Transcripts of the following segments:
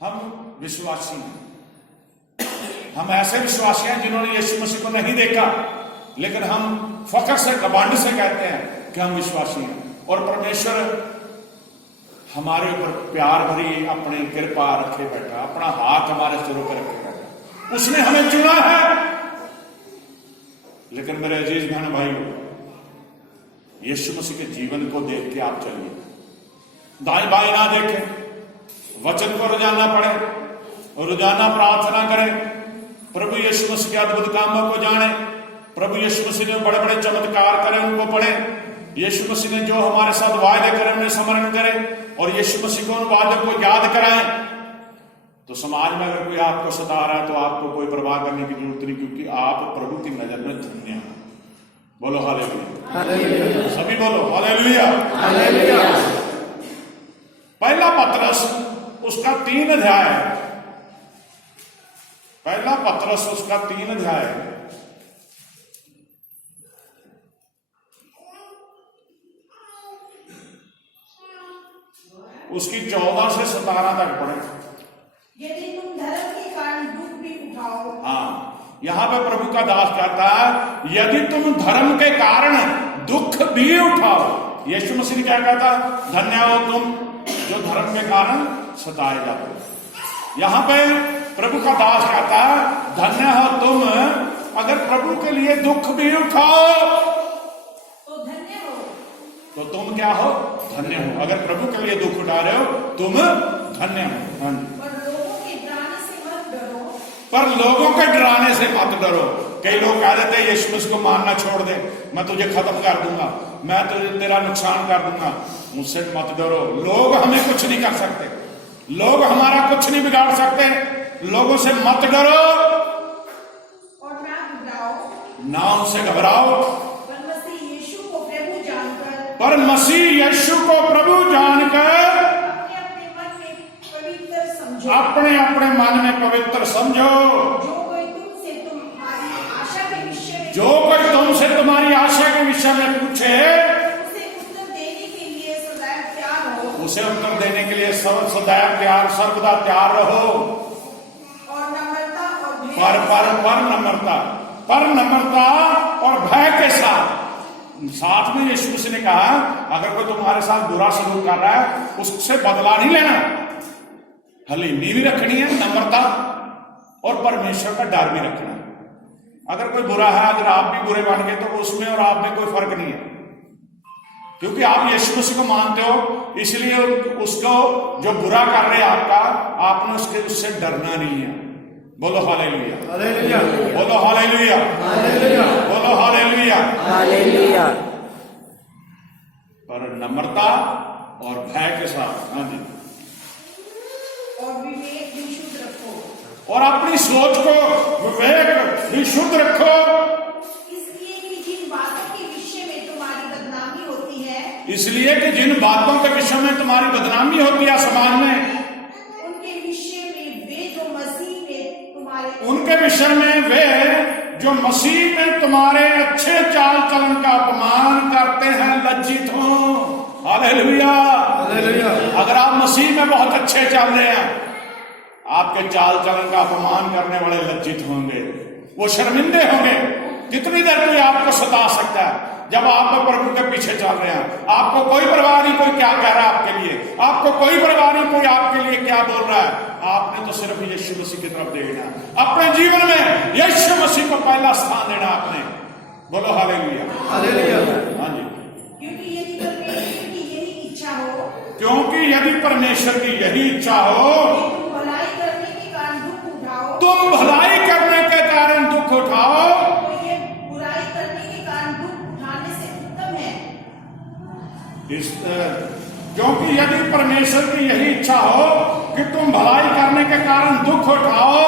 हम विश्वासी हैं, हम ऐसे विश्वासी हैं जिन्होंने यीशु मसीह को नहीं देखा, लेकिन हम फख्र से घमंड से कहते हैं कि हम विश्वासी हैं। और परमेश्वर हमारे ऊपर प्यार भरी अपनी कृपा रखे बैठा, अपना हाथ हमारे सिरों पर रखे बैठा। उसने हमें चुना है। लेकिन मेरे अजीज बहन भाइयों, यीशु मसीह के जीवन को देख के आप चलिए, दाएं बाएं ना देखें, वचन को रोजाना पढ़े, रोजाना प्रार्थना करें, प्रभु यीशु मसीह के अद्भुत कामों को जाने, प्रभु यीशु मसीह ने बड़े बड़े चमत्कार करे उनको पढ़े, यीशु मसीह ने जो हमारे साथ वायदे करे उन्हें स्मरण करें और यीशु मसीह को उन वादों को याद कराएं। तो समाज में अगर कोई आपको सता रहा है तो आपको कोई परवाह करने की जरूरत नहीं, क्योंकि आप प्रभु की नजर में धन्य हैं। बोलो हालेलुया, सभी बोलो हालेलुया, हालेलुया। पहला पतरस उसका 3 अध्याय, पहला पतरस उसका 3 अध्याय, उसकी 14 से 17 तक पढ़े। यदि तुम धर्म के कारण दुख भी उठाओ। हाँ, यहां पे प्रभु का दास कहता है यदि तुम धर्म के कारण दुख भी उठाओ। यीशु मसीह ने क्या कहता? धन्य हो तुम जो धर्म के कारण सताए जाते हो। यहां पे प्रभु का दास कहता है धन्य हो तुम अगर प्रभु के लिए दुख भी उठाओ तो धन्य हो। तो तुम क्या हो? धन्य हो। अगर प्रभु के लिए दुख उठा रहे हो तुम धन्य हो। पर लोगों के डराने से मत डरो। कई लोग कह रहे थे यीशु मसीह को मानना छोड़ दे, मैं तुझे खत्म कर दूंगा, मैं तुझे तेरा नुकसान कर दूंगा। मुझसे मत डरो, लोग हमें कुछ नहीं कर सकते, लोग हमारा कुछ नहीं बिगाड़ सकते, लोगों से मत डरो और ना उनसे घबराओ। पर मसीह यीशु को प्रभु जानकर अपने अपने मन में पवित्र समझो। जो कोई तुमसे तुम्हारी आशा के विषय में पूछे उसे उत्तर देने के लिए सदैव तैयार हो। उसे उत्तर देने के लिए सदैव तैयार, सर्वदा तैयार रहो। और नम्रता पर नम्रता और भय के साथ में यीशु मसीह ने कहा अगर कोई तुम्हारे साथ बुरा सलूक कर रहा है उससे बदला नहीं लेना, हलीमी भी रखनी है, नम्रता और परमेश्वर का डर भी रखना है। अगर कोई बुरा है, अगर आप भी बुरे बन गए तो उसमें और आप में कोई फर्क नहीं है, क्योंकि आप यीशु मसीह को मानते हो, इसलिए उसको जो बुरा कर रहे आपका, आपने उससे डरना नहीं है। बोलो हालेलुया, हालेलुया, बोलो हालेलुया, हालेलुया, बोलो हालेलुया, हालेलुया। पर नम्रता और भय के साथ। हाँ जी। और विवेक भी शुद्ध रखो। और अपनी सोच को विवेक भी शुद्ध रखो। इसलिए कि जिन बातों के विषय में तुम्हारी बदनामी होती है, समाज में, उनके विषय में वे जो मसीह में तुम्हारे अच्छे चाल चलन का अपमान करते हैं लज्जित हो। Hallelujah, hallelujah. अगर आप मसीह में बहुत अच्छे चल रहे हैं, आपके चाल चलन का अपमान करने वाले लज्जित होंगे, वो शर्मिंदे होंगे। कितनी देर कोई आपको सता सकता है जब आप प्रभु के पीछे चल रहे हैं? आपको कोई परवाह नहीं कोई क्या कह रहा है आपके लिए, आपको कोई परवाह नहीं कोई आपके लिए क्या बोल रहा है। आपने तो सिर्फ यीशु मसीह की तरफ देखना, अपने जीवन में यीशु मसीह को पहला स्थान देना आपने। बोलो हालेलुया, हालेलुया। हाँ जी। क्योंकि यदि परमेश्वर की यही इच्छा हो, तुम भलाई करने के कारण दुख उठाओ, तो ये बुराई करने के कारण दुख उठाने से उत्तम है। क्योंकि यदि परमेश्वर की यही इच्छा हो कि तुम भलाई करने के कारण दुख उठाओ,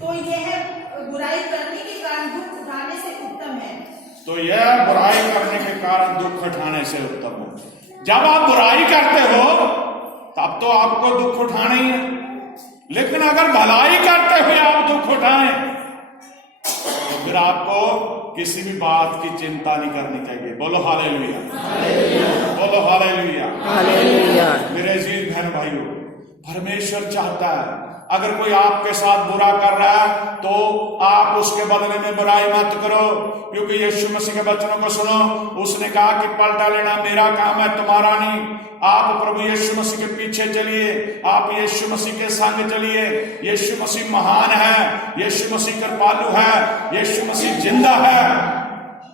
तो यह बुराई करने के कारण दुख उठाने से उत्तम है। जब आप बुराई करते हो तब तो आपको दुख उठाना ही है, लेकिन अगर भलाई करते हुए आप दुख उठाएं तो फिर आपको किसी भी बात की चिंता नहीं करनी चाहिए। बोलो हालेलुया, बोलो हालेलुया, हालेलुया। मेरे अजीज बहन भाइयों, परमेश्वर चाहता है अगर कोई आपके साथ बुरा कर रहा है तो आप उसके बदले में बुराई मत करो, क्योंकि यीशु मसीह के वचनों को सुनो। उसने कहा कि पलटा लेना मेरा काम है, तुम्हारा नहीं। आप प्रभु यीशु मसीह के पीछे चलिए, आप यीशु मसीह के संग चलिए। यीशु मसीह महान है, यीशु मसीह कृपालु है, यीशु मसीह जिंदा है।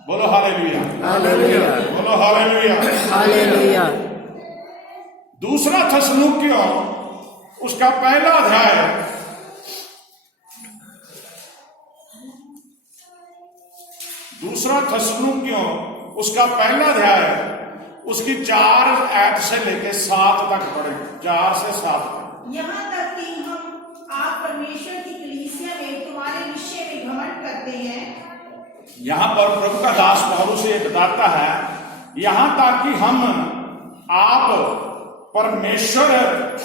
बोलो हालेलुया, हालेलुया, बोलो हालेलुया, हालेलुया। दूसरा थिस्सलुनीकियों उसका पहला अध्याय, दूसरा थिस्सलुनीकियों उसका पहला अध्याय उसकी 4 आयत से लेके 7 तक पढ़े, 4 से 7 तक। यहाँ तक कि हम आप परमेश्वर की कलीसिया में तुम्हारे विषय में घमंड करते हैं। यहां पर प्रभु का दास पौलुस ये बताता है, यहां तक कि हम आप परमेश्वर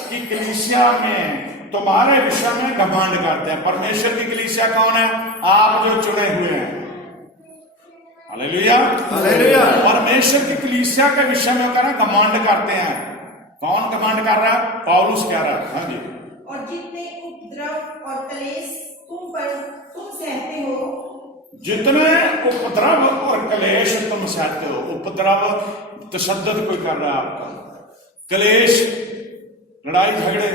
की कलीसिया में तुम्हारे विषय में घमंड करते हैं। परमेश्वर की कलीसिया कौन है? आप जो चुने हुए हैं। Hallelujah, hallelujah. परमेश्वर की कलीसिया के विषय में कह रहा है घमंड करते हैं। कौन घमंड कर रहा है? पौलुस कह रहा है। हाँ जी। और जितने उपद्रव और कलेश तुम सहते हो, जितने उपद्रव और कलेश तुम सहते हो। उपद्रव तशद्दुद कोई कर रहा है आपका, कलेश लड़ाई झगड़े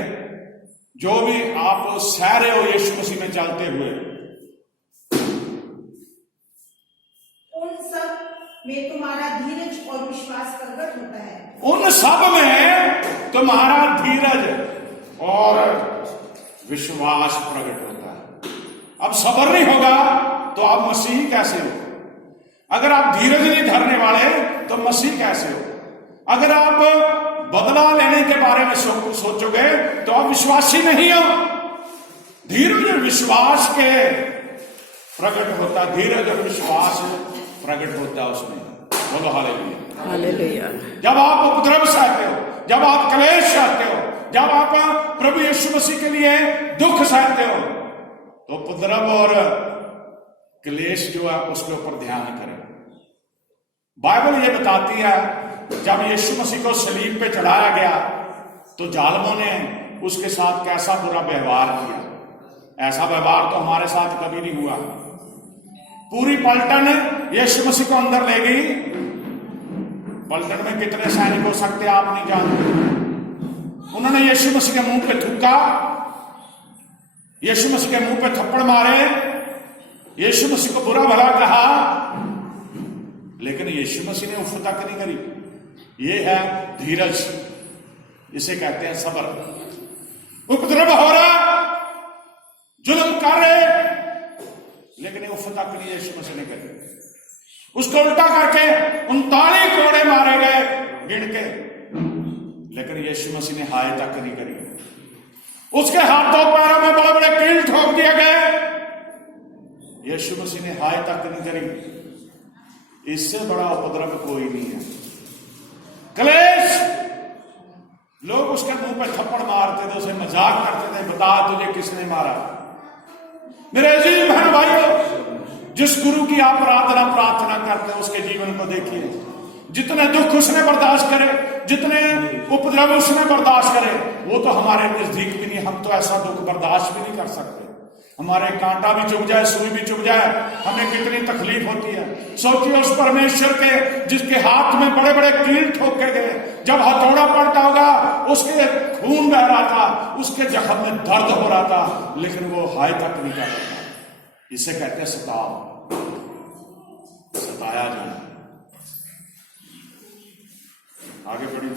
जो भी आप सह रहे हो यीशु मसीह में चलते हुए, उन सब में तुम्हारा धीरज और विश्वास प्रकट होता है। उन सब में तुम्हारा धीरज और विश्वास प्रकट होता है। अब सब्र नहीं होगा तो आप मसीह कैसे हो? अगर आप धीरज नहीं धरने वाले तो मसीह कैसे हो? अगर आप बदला लेने के बारे में सोचोगे तो आप विश्वासी नहीं हो। धीरज और विश्वास के प्रकट होता, धीरज और विश्वास प्रकट होता है उसमें। बोलो हालेलुया, हालेलुया। जब आप उपद्रव सहते हो, जब आप कलेश सहते हो, जब आप प्रभु यीशु मसीह के लिए दुख सहते हो, तो उपद्रव और क्लेश जो है उसके ऊपर ध्यान करें। बाइबल ये बताती है जब यीशु मसीह को सलीब पे चढ़ाया गया तो जालिमों ने उसके साथ कैसा बुरा व्यवहार किया। ऐसा व्यवहार तो हमारे साथ कभी नहीं हुआ। पूरी पलटन यीशु मसीह को अंदर ले गई। पलटन में कितने सैनिक हो सकते आप नहीं जानते। उन्होंने यीशु मसीह के मुंह पे थूका, यीशु मसीह के मुंह पे थप्पड़ मारे, यीशु मसीह को बुरा भला कहा, लेकिन यीशु मसीह ने उफ तक नहीं करी। ये है धीरज, इसे कहते हैं सब्र। उपद्रव हो रहा, जुल्म कर रहे, लेकिन उफ तक नहीं यीशु मसीह ने करी। उसको उल्टा करके 39 कोड़े मारे गए गिन के, लेकिन यीशु मसीह ने हाय तक नहीं करी। उसके हाथों पैरों में बड़े बड़े कील ठोक दिए गए, यीशु मसीह ने हाय तक नहीं करी। इससे बड़ा उपद्रव कोई नहीं है। कलेश, लोग उसके मुंह पे थप्पड़ मारते थे, उसे मजाक करते थे, बता तुझे किसने मारा। मेरे अजीज बहन भाइयों, जिस गुरु की आप प्रार्थना करते हैं उसके जीवन को देखिए। जितने दुख उसने बर्दाश्त करे, जितने उपद्रव उसने बर्दाश्त करे, वो तो हमारे नजदीक भी नहीं। हम तो ऐसा दुख बर्दाश्त भी नहीं कर सकते। हमारे कांटा भी चुभ जाए, सुई भी चुभ जाए, हमें कितनी तकलीफ होती है। सोचिए उस परमेश्वर के जिसके हाथ में बड़े बड़े कील ठोके गए, जब हथौड़ा पड़ता होगा उसके खून बह रहा था, उसके जख्म में दर्द हो रहा था, लेकिन वो हाय तक नहीं कर रहा था। इसे कहते हैं सताया जाना। आगे बढ़िए।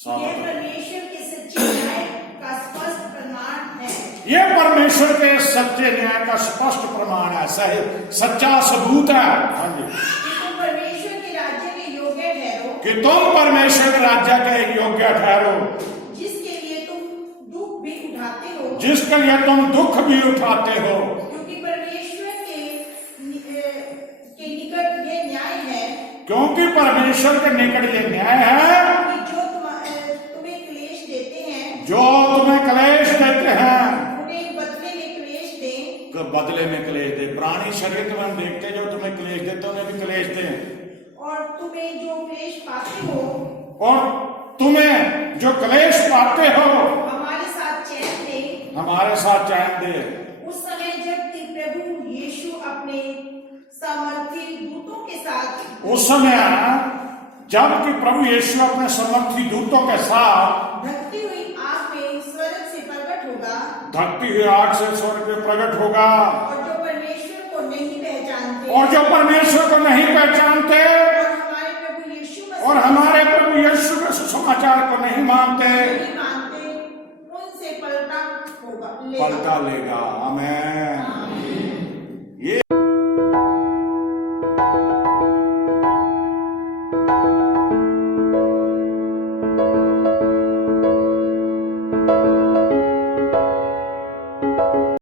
ये परमेश्वर के सच्चे न्याय का स्पष्ट प्रमाण है। ये परमेश्वर के सच्चे न्याय का स्पष्ट प्रमाण है, सही सच्चा सबूत है। हाँ जी। कि तुम परमेश्वर के राज्य के योग्य ठहरो, कि तुम परमेश्वर के राज्य के योग्य ठहरो, जिसके लिए तुम दुख भी उठाते हो, जिसके लिए तुम दुख भी उठाते हो। क्योंकि परमेश्वर के निकट ये न्याय है, क्योंकि परमेश्वर के निकट ये न्याय है कि जो तुम्हें क्लेश देते हैं, जो तुम्हें क्लेश देते हैं, उन्हें बदले में क्लेश दें। तो बदले में क्लेश दे। प्राणी शरीर में हम देखते जो तुम्हें क्लेश देते उन्हें भी क्लेश दें, और तुम्हें जो क्लेश पाते हो, और तुम्हें जो क्लेश पाते हो कैसा चैन दे। उस समय जबकि प्रभु यीशु अपने सामर्थी दूतों के साथ उस समय जबकि प्रभु यीशु अपने समर्थी दूतों के साथ धकती हुई आग में स्वर्ग से प्रकट होगा, धकती हुई आग से स्वर्ग में प्रकट होगा, और जो परमेश्वर को नहीं पहचानते और जो परमेश्वर को नहीं पहचानते और हमारे प्रभु यीशु के सुसमाचार को नहीं मानते, उनसे पलटा पलटा लेगा। आमीन।